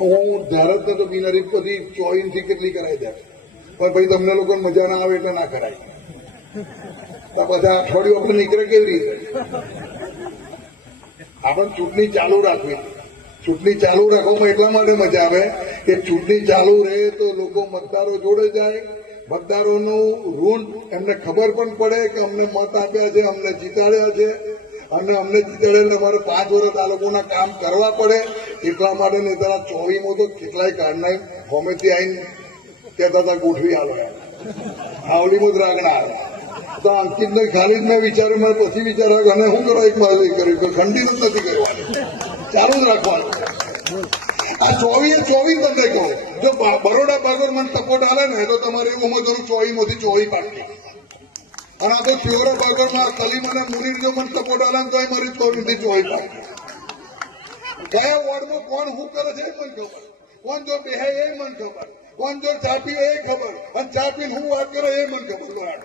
હું ધારત ને તો બિનહરીફ પછી 24 થી કેટલી કરાઈ દે, પણ ભાઈ તમને લોકોને મજા ના આવે એટલે ના કરાય. તો બધા અઠવાડિયું આપણે નીકળે કેવી રીતે? આપણે ચૂંટણી ચાલુ રાખવી. ચૂંટણી ચાલુ રાખવામાં એટલા માટે મજા આવે કે ચૂંટણી ચાલુ રહે તો લોકો મતદારો જોડે જાય, મતદારોનું ઋણ એમને ખબર પણ પડે કે અમને મત આપ્યા છે, અમને જીતાડ્યા છે, અને અમને જીતાડે અમારે 5 વર્ષ આ લોકોના કામ કરવા પડે. એટલા માટે નેતાના 24માં તો કેટલાય કાઢનાર હોમેથી આવીને કહેતા હતા ગોઠવી આલો હાવલીમાં જ રાગણા તો અંકિત ને ખાલી જ મેં વિચાર્યું, મેં પછી વિચાર્યા અને શું કરો એક બાજુ કર્યું, ખંડિત જ નથી કરવાનું, ચાલુ જ રાખવાનું. આ 24 તમને કહો, જો બરોડા બાગોર મને સપોર્ટ આલે ને તો તમારે એવું મજૂર 24 માંથી 24 પાકી, અને આ તો શિવરા બાગોરમાં સલીમ અને મુનીર જો મને સપોર્ટ આલે ને તો મારી 24 માંથી 24 પાકી. કયા વોર્ડમાં કોણ શું કરે છે એ મને ખબર, કોણ જો બેહે એ મને ખબર, કોણ જો ચા પીવે એ ખબર, અને ચા પીને હું વાત કરે એ મને ખબર.